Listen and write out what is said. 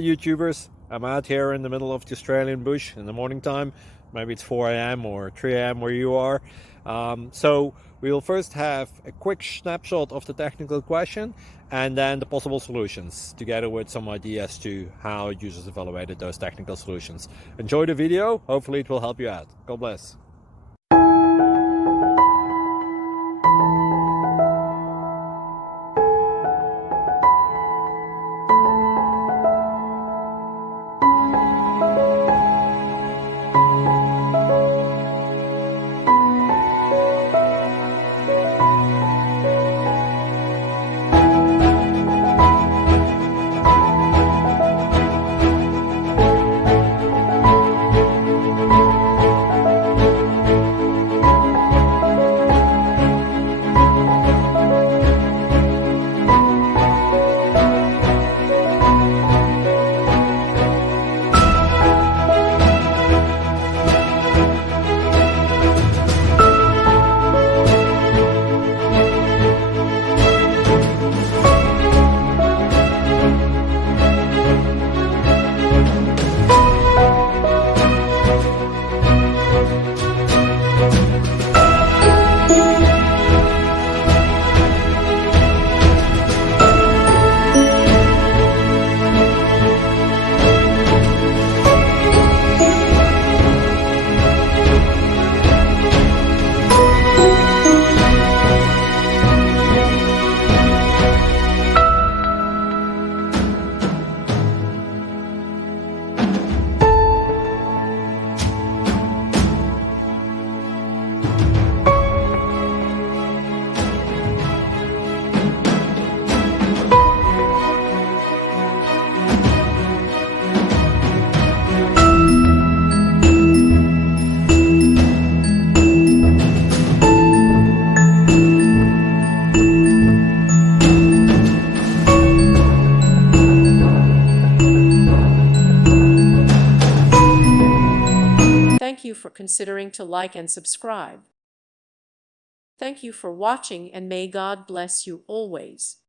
YouTubers. I'm out here in the middle of the Australian bush in the morning time. Maybe it's 4 a.m. or 3 a.m. where you are. So we'll first have a quick snapshot of the technical question and then the possible solutions, together with some ideas to how users evaluated those technical solutions. Enjoy the video. Hopefully it will help you out. God bless. Thank you for considering to like and subscribe. Thank you for watching, and may God bless you always.